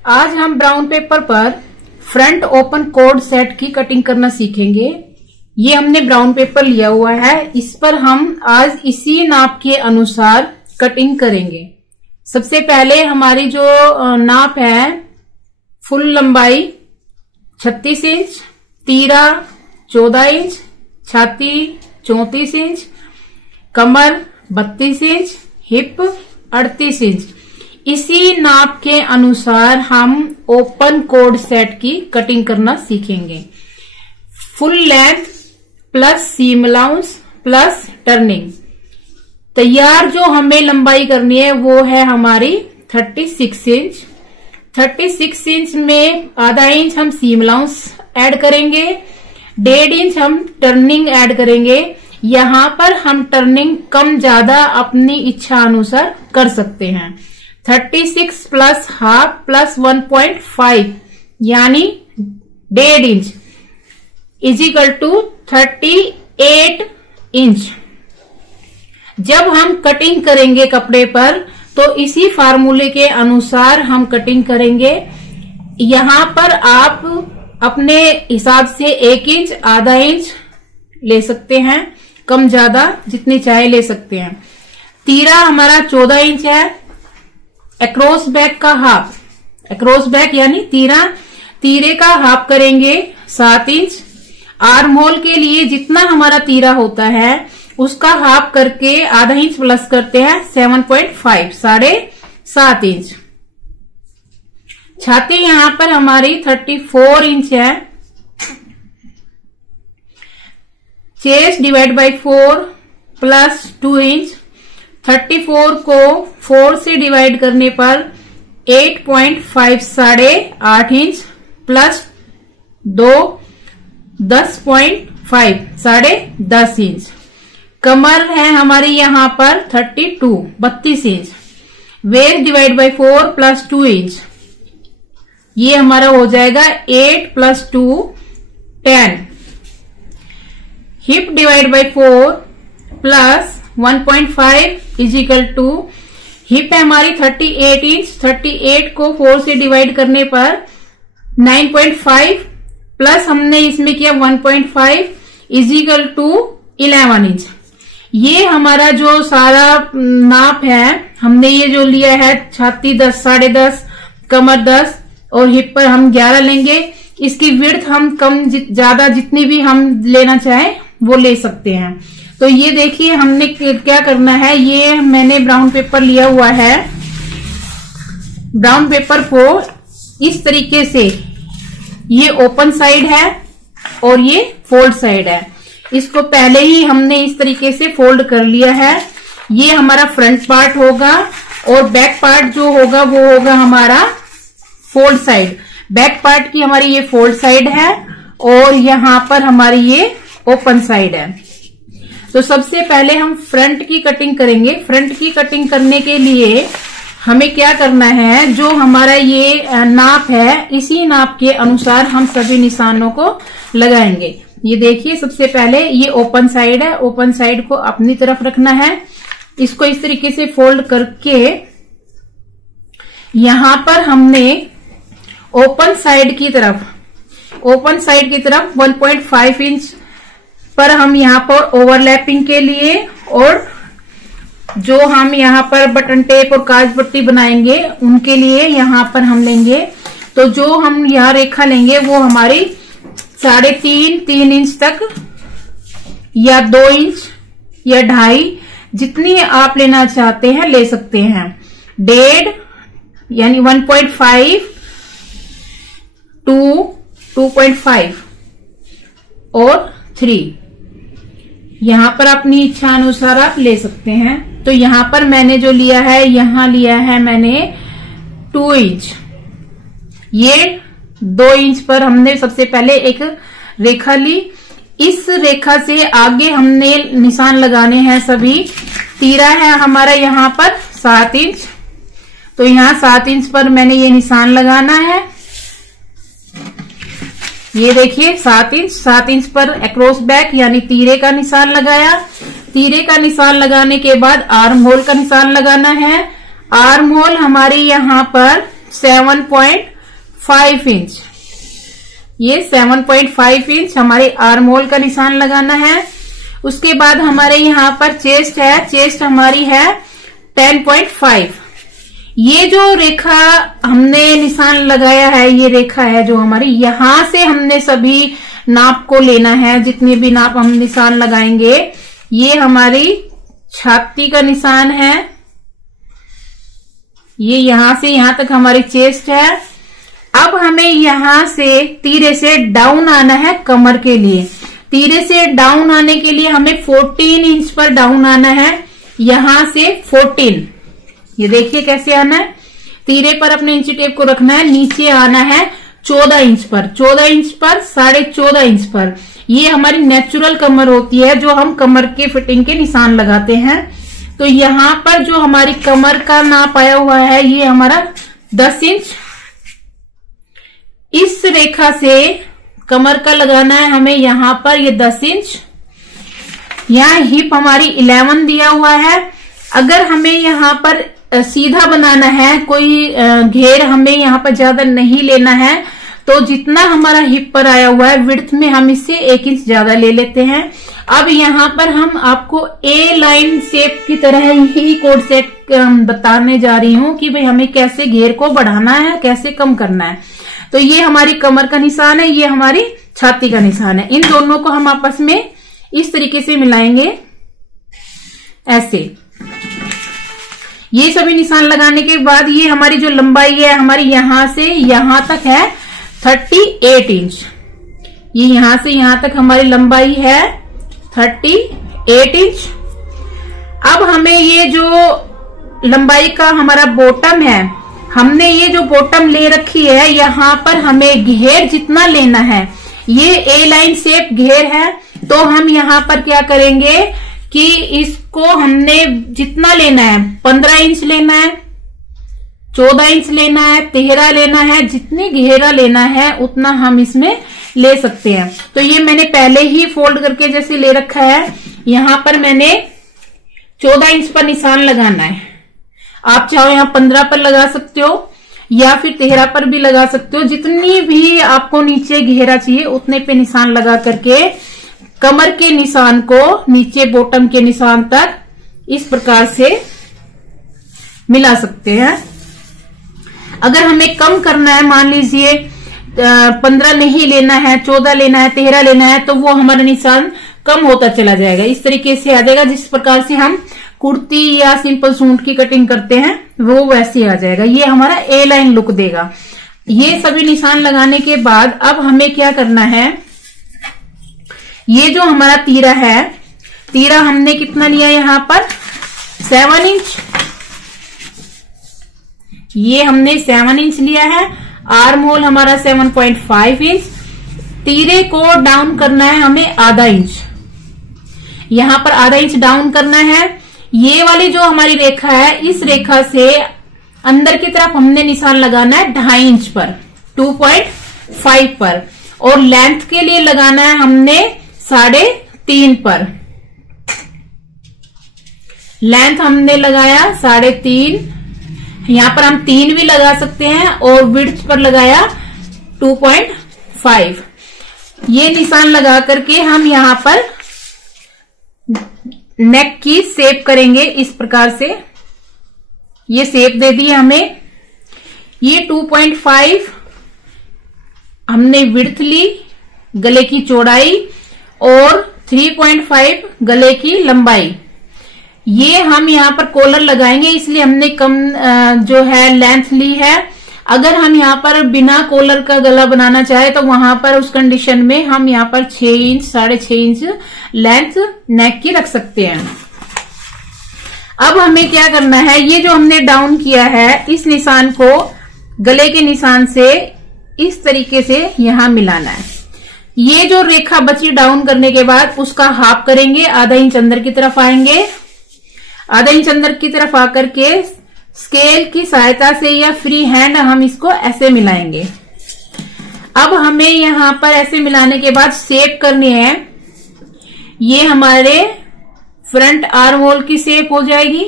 आज हम brown paper पर फ्रंट ओपन कोड सेट की कटिंग करना सीखेंगे। ये हमने ब्राउन पेपर लिया हुआ है, इस पर हम आज इसी नाप के अनुसार कटिंग करेंगे। सबसे पहले हमारी जो नाप है, फुल लंबाई 36 इंच, तीरा 14 इंच, छाती 34 इंच, कमर 32 इंच, हिप 38 इंच। इसी नाप के अनुसार हम ओपन कोड सेट की कटिंग करना सीखेंगे। Full length plus seam allowance plus turning. तैयार जो हमें लंबाई करनी है वो है हमारी 36 इंच। 36 इंच में आधा इंच हम सीम अलाउंस ऐड करेंगे, 1.5 इंच हम टर्निंग ऐड करेंगे। यहाँ पर हम टर्निंग कम ज्यादा अपनी इच्छा अनुसार कर सकते हैं। 36 प्लस हाफ प्लस 1.5 यानी 1.5 इंच इजिकल टू 38 इंच। जब हम कटिंग करेंगे कपड़े पर तो इसी फार्मूले के अनुसार हम कटिंग करेंगे। यहाँ पर आप अपने हिसाब से 1 इंच आधा इंच ले सकते हैं, कम ज्यादा जितनी चाहे ले सकते हैं। तीरा हमारा 14 इंच है, अक्रॉस बैक का हाफ, अक्रॉस बैक यानी तीरे का हाफ करेंगे 7 इंच। आर्म होल के लिए जितना हमारा तीरा होता है उसका हाफ करके आधा इंच प्लस करते हैं 7.5, 7.5 इंच। छाती यहां पर हमारी 34 इंच है। Chest divide by 4 plus 2 inch. 34 को 4 से डिवाइड करने पर 8.5, 8.5 इंच प्लस 2 10.5, 10.5 इंच। कमर है हमारी यहाँ पर 32 inch. Waist divide by 4 plus 2 inch, ये हमारा हो जाएगा 8 plus 2 10। Hip divide by 4 plus 1.5 equal to, hip है हमारी 38 इंच। 38 को 4 से डिवाइड करने पर 9.5 प्लस हमने इसमें किया 1.5 इजिकल टू 11 इंच। ये हमारा जो सारा नाप है, हमने ये जो लिया है, छाती 10, 10.5, कमर 10 और हिप पर हम 11 लेंगे। इसकी विड्थ हम कम ज्यादा जितनी भी हम लेना चाहें वो ले सकते हैं। तो ये देखिए हमने क्या करना है, ये मैंने ब्राउन पेपर लिया हुआ है। ब्राउन पेपर को इस तरीके से, ये ओपन साइड है और ये फोल्ड साइड है, इसको पहले ही हमने इस तरीके से फोल्ड कर लिया है। ये हमारा फ्रंट पार्ट होगा और बैक पार्ट जो होगा वो होगा हमारा फोल्ड साइड। बैक पार्ट की हमारी ये फोल्ड साइड है और यहाँ पर हमारी ये ओपन साइड है। तो सबसे पहले हम फ्रंट की कटिंग करेंगे। फ्रंट की कटिंग करने के लिए हमें क्या करना है, जो हमारा ये नाप है इसी नाप के अनुसार हम सभी निशानों को लगाएंगे। ये देखिए सबसे पहले ये ओपन साइड है, ओपन साइड को अपनी तरफ रखना है। इसको इस तरीके से फोल्ड करके यहां पर हमने ओपन साइड की तरफ 1.5 इंच पर हम यहाँ पर ओवरलैपिंग के लिए, और जो हम यहाँ पर बटन टेप और काज पट्टी बनाएंगे उनके लिए यहाँ पर हम लेंगे। तो जो हम यहाँ रेखा लेंगे वो हमारी 3.5 इंच तक या 2 इंच या 2.5 जितनी आप लेना चाहते हैं ले सकते हैं। 1.5 यानी 1.5 2, 2.5 और 3 यहाँ पर अपनी इच्छा अनुसार आप ले सकते हैं। तो यहाँ पर मैंने जो लिया है, यहाँ लिया है मैंने 2 इंच। ये 2 इंच पर हमने सबसे पहले एक रेखा ली। इस रेखा से आगे हमने निशान लगाने हैं सभी। तीरा है हमारा यहाँ पर 7 इंच, तो यहाँ 7 इंच पर मैंने ये निशान लगाना है। ये देखिए 7 इंच पर अक्रॉस बैक यानी तीरे का निशान लगाया। तीरे का निशान लगाने के बाद आर्म होल का निशान लगाना है। आर्म होल हमारी यहाँ पर 7.5 5 इंच, ये 7.5 इंच हमारे आर्म होल का निशान लगाना है। उसके बाद हमारे यहाँ पर चेस्ट है, चेस्ट हमारी है 10.5। ये जो रेखा हमने निशान लगाया है, ये रेखा है जो हमारी, यहां से हमने सभी नाप को लेना है, जितने भी नाप हम निशान लगाएंगे। ये हमारी छाती का निशान है, ये यहां से यहां तक हमारी चेस्ट है। अब हमें यहां से तीरे से डाउन आना है कमर के लिए। तीरे से डाउन आने के लिए हमें 14 इंच पर डाउन आना है, यहां से 14। ये देखिए कैसे आना है, तीरे पर अपने इंची टेप को रखना है, नीचे आना है 14 इंच पर, 14 इंच पर, 14.5 इंच पर। ये हमारी नेचुरल कमर होती है, जो हम कमर के फिटिंग के निशान लगाते हैं। तो यहाँ पर जो हमारी कमर का नाप आया हुआ है, ये हमारा 10 इंच। इस रेखा से कमर का लगाना है हमें यहाँ पर, ये 10 इंच। यहाँ हिप हमारी 11 दिया हुआ है। अगर हमें यहाँ पर सीधा बनाना है, कोई घेर हमें यहाँ पर ज्यादा नहीं लेना है, तो जितना हमारा हिप पर आया हुआ है विड्थ में, हम इससे 1 इंच ज्यादा ले लेते हैं। अब यहाँ पर हम आपको ए लाइन शेप की तरह ही कोड सेट बताने जा रही हूँ कि भाई हमें कैसे घेर को बढ़ाना है, कैसे कम करना है। तो ये हमारी कमर का निशान है, ये हमारी छाती का निशान है। इन दोनों को हम आपस में इस तरीके से मिलाएंगे, ऐसे। ये सभी निशान लगाने के बाद ये हमारी जो लंबाई है हमारी यहां से यहां तक है 38 इंच। ये यहां से यहां तक हमारी लंबाई है 38 इंच। अब हमें ये जो लंबाई का हमारा बॉटम है, हमने ये जो बॉटम ले रखी है, यहाँ पर हमें घेर जितना लेना है, ये ए लाइन शेप घेर है। तो हम यहाँ पर क्या करेंगे कि इसको हमने जितना लेना है, 15 इंच लेना है, 14 इंच लेना है, 13 लेना है, जितनी घेरा लेना है उतना हम इसमें ले सकते हैं। तो ये मैंने पहले ही फोल्ड करके जैसे ले रखा है। यहां पर मैंने 14 इंच पर निशान लगाना है। आप चाहो यहां 15 पर लगा सकते हो या फिर 13 पर भी लगा सकते हो। जितनी भी आपको नीचे घेरा चाहिए उतने पे निशान लगा करके कमर के निशान को नीचे बॉटम के निशान तक इस प्रकार से मिला सकते हैं। अगर हमें कम करना है, मान लीजिए 15 नहीं लेना है, 14 लेना है, 13 लेना है, तो वो हमारा निशान कम होता चला जाएगा। इस तरीके से आ जाएगा, जिस प्रकार से हम कुर्ती या सिंपल सूट की कटिंग करते हैं वो वैसे आ जाएगा। ये हमारा ए लाइन लुक देगा। ये सभी निशान लगाने के बाद अब हमें क्या करना है, ये जो हमारा तीरा है, तीरा हमने कितना लिया यहाँ पर 7 इंच। ये हमने 7 इंच लिया है। आर्म होल हमारा 7.5 इंच। तीरे को डाउन करना है हमें आधा इंच, यहां पर आधा इंच डाउन करना है। ये वाली जो हमारी रेखा है, इस रेखा से अंदर की तरफ हमने निशान लगाना है 2.5 इंच पर, 2.5 पर। और लेंथ के लिए लगाना है हमने 3.5 पर। लेंथ हमने लगाया 3.5। यहां पर हम 3 भी लगा सकते हैं और विड्थ पर लगाया 2.5। ये निशान लगा करके हम यहां पर नेक की शेप करेंगे इस प्रकार से। ये शेप दे दी हमें। ये 2.5 हमने विड्थ ली, गले की चौड़ाई, और 3.5 गले की लंबाई। ये हम यहाँ पर कॉलर लगाएंगे, इसलिए हमने कम जो है लेंथ ली है। अगर हम यहाँ पर बिना कॉलर का गला बनाना चाहे तो वहां पर उस कंडीशन में हम यहाँ पर 6 इंच 6.5 इंच लेंथ नेक की रख सकते हैं। अब हमें क्या करना है, ये जो हमने डाउन किया है इस निशान को गले के निशान से इस तरीके से यहां मिलाना है। ये जो रेखा बची डाउन करने के बाद उसका हाफ करेंगे, आधा इंच अंदर की तरफ आएंगे। आधा इंच अंदर की तरफ आकर के स्केल की सहायता से या फ्री हैंड हम इसको ऐसे मिलाएंगे। अब हमें यहां पर ऐसे मिलाने के बाद शेप करनी है। ये हमारे फ्रंट आर्म होल की शेप हो जाएगी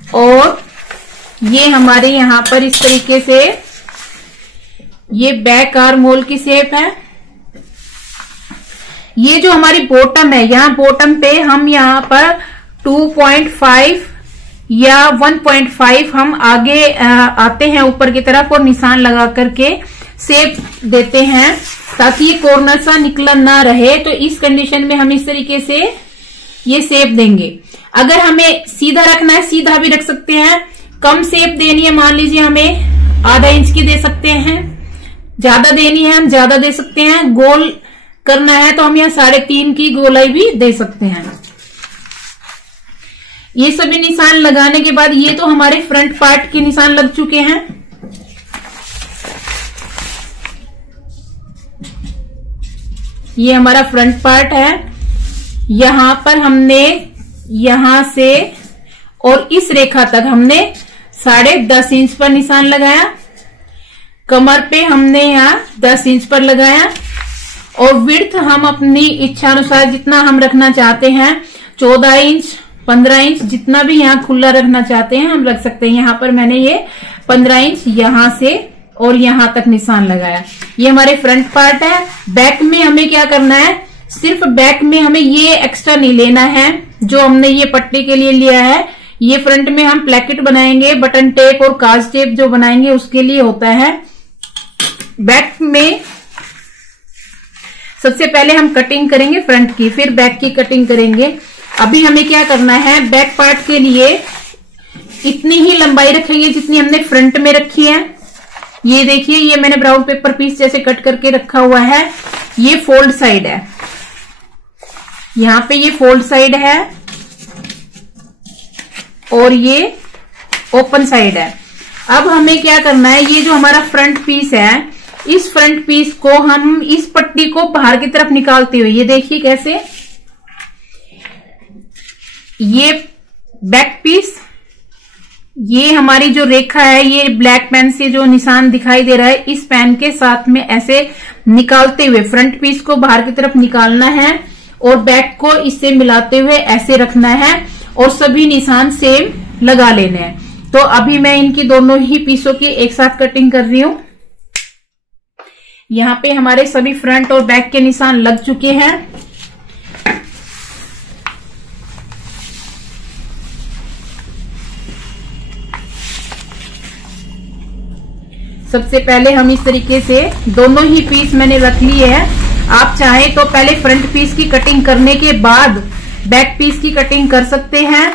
और ये हमारे यहां पर इस तरीके से ये बैक आर्म होल की शेप है। ये जो हमारी बॉटम है, यहाँ बॉटम पे हम यहाँ पर 2.5 या 1.5 हम आगे आते हैं ऊपर की तरफ और निशान लगा करके शेप देते हैं ताकि ये कॉर्नर सा निकला ना रहे। तो इस कंडीशन में हम इस तरीके से ये शेप देंगे। अगर हमें सीधा रखना है सीधा भी रख सकते हैं, कम शेप देनी है मान लीजिए हमें आधा इंच की दे सकते हैं, ज्यादा देनी है हम ज्यादा दे सकते हैं, गोल करना है तो हम यहाँ 3.5 की गोलाई भी दे सकते हैं। ये सभी निशान लगाने के बाद ये तो हमारे फ्रंट पार्ट के निशान लग चुके हैं। ये हमारा फ्रंट पार्ट है। यहां पर हमने यहां से और इस रेखा तक हमने 10.5 इंच पर निशान लगाया। कमर पे हमने यहाँ 10 इंच पर लगाया और विड्थ हम अपनी इच्छा अनुसार जितना हम रखना चाहते हैं 14 इंच 15 इंच जितना भी यहाँ खुला रखना चाहते हैं हम रख सकते हैं। यहाँ पर मैंने ये 15 इंच यहाँ से और यहाँ तक निशान लगाया। ये हमारे फ्रंट पार्ट है। बैक में हमें क्या करना है, सिर्फ बैक में हमें ये एक्स्ट्रा नहीं लेना है जो हमने ये पट्टी के लिए लिया है। ये फ्रंट में हम प्लेकेट बनाएंगे, बटन टेप और काज टेप जो बनाएंगे उसके लिए होता है। बैक में सबसे पहले हम कटिंग करेंगे फ्रंट की, फिर बैक की कटिंग करेंगे। अभी हमें क्या करना है, बैक पार्ट के लिए इतनी ही लंबाई रखेंगे जितनी हमने फ्रंट में रखी है। ये देखिए, ये मैंने ब्राउन पेपर पीस जैसे कट करके रखा हुआ है। ये फोल्ड साइड है, यहाँ पे ये फोल्ड साइड है और ये ओपन साइड है। अब हमें क्या करना है, ये जो हमारा फ्रंट पीस है इस फ्रंट पीस को हम इस पट्टी को बाहर की तरफ निकालते हुए, ये देखिए कैसे, ये बैक पीस, ये हमारी जो रेखा है ये ब्लैक पेन से जो निशान दिखाई दे रहा है इस पेन के साथ में ऐसे निकालते हुए फ्रंट पीस को बाहर की तरफ निकालना है और बैक को इससे मिलाते हुए ऐसे रखना है और सभी निशान सेम लगा लेने हैं। तो अभी मैं इनकी दोनों ही पीसों की एक साथ कटिंग कर रही हूं। यहाँ पे हमारे सभी फ्रंट और बैक के निशान लग चुके हैं। सबसे पहले हम इस तरीके से दोनों ही पीस मैंने रख लिए है। आप चाहें तो पहले फ्रंट पीस की कटिंग करने के बाद बैक पीस की कटिंग कर सकते हैं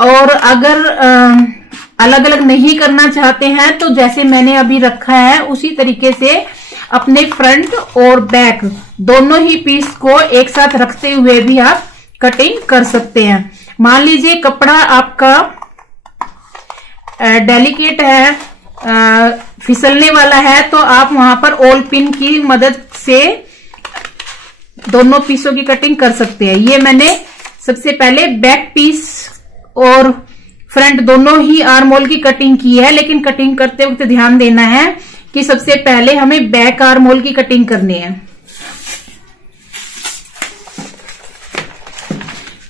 और अगर अलग अलग नहीं करना चाहते हैं तो जैसे मैंने अभी रखा है उसी तरीके से अपने फ्रंट और बैक दोनों ही पीस को एक साथ रखते हुए भी आप कटिंग कर सकते हैं। मान लीजिए कपड़ा आपका डेलिकेट है, फिसलने वाला है, तो आप वहां पर ऑल पिन की मदद से दोनों पीसों की कटिंग कर सकते हैं। ये मैंने सबसे पहले बैक पीस और फ्रंट दोनों ही आर्म होल की कटिंग की है, लेकिन कटिंग करते वक्त ध्यान देना है कि सबसे पहले हमें बैक आर्म होल की कटिंग करनी है।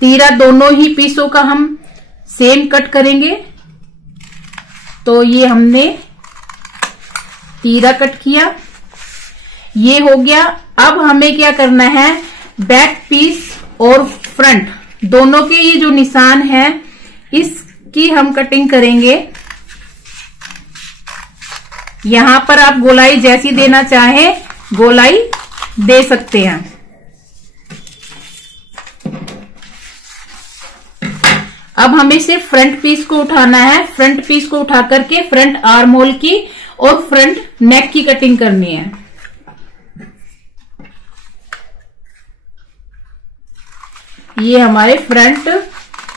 तीरा दोनों ही पीसों का हम सेम कट करेंगे। तो ये हमने तीरा कट किया, ये हो गया। अब हमें क्या करना है, बैक पीस और फ्रंट दोनों के ये जो निशान है इसकी हम कटिंग करेंगे। यहां पर आप गोलाई जैसी देना चाहें गोलाई दे सकते हैं। अब हमें सिर्फ फ्रंट पीस को उठाना है। फ्रंट पीस को उठा करके फ्रंट आर्म होल की और फ्रंट नेक की कटिंग करनी है। ये हमारे फ्रंट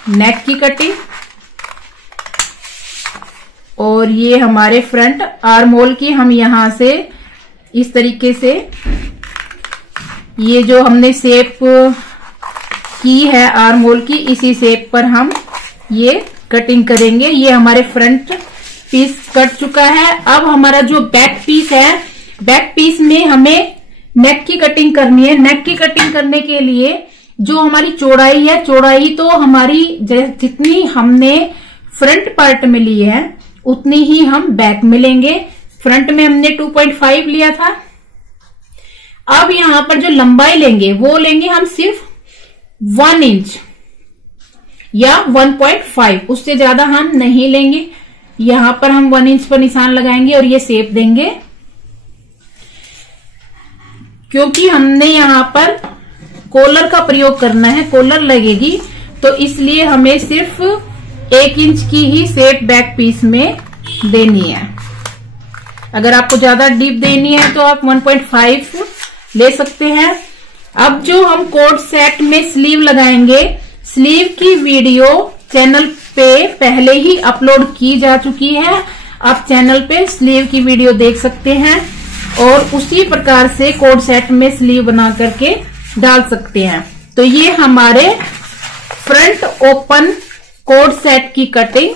नेक की कटिंग और ये हमारे फ्रंट आर्म होल की हम यहां से इस तरीके से ये जो हमने शेप की है आर्म होल की इसी शेप पर हम ये कटिंग करेंगे। ये हमारे फ्रंट पीस कट चुका है। अब हमारा जो बैक पीस है, बैक पीस में हमें नेक की कटिंग करनी है। नेक की कटिंग करने के लिए जो हमारी चौड़ाई है, चौड़ाई तो हमारी जितनी हमने फ्रंट पार्ट में ली है उतनी ही हम बैक में लेंगे। फ्रंट में हमने 2.5 लिया था। अब यहां पर जो लंबाई लेंगे वो लेंगे हम सिर्फ 1 इंच या 1.5, उससे ज्यादा हम नहीं लेंगे। यहां पर हम 1 इंच पर निशान लगाएंगे और ये शेप देंगे। क्योंकि हमने यहां पर कॉलर का प्रयोग करना है, कॉलर लगेगी, तो इसलिए हमें सिर्फ 1 इंच की ही शेप बैक पीस में देनी है। अगर आपको ज्यादा डीप देनी है तो आप 1.5 ले सकते हैं। अब जो हम कोट सेट में स्लीव लगाएंगे, स्लीव की वीडियो चैनल पे पहले ही अपलोड की जा चुकी है। आप चैनल पे स्लीव की वीडियो देख सकते हैं और उसी प्रकार से कोट सेट में स्लीव बना करके डाल सकते हैं। तो ये हमारे फ्रंट ओपन कोट सेट की कटिंग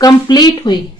कंप्लीट हुई।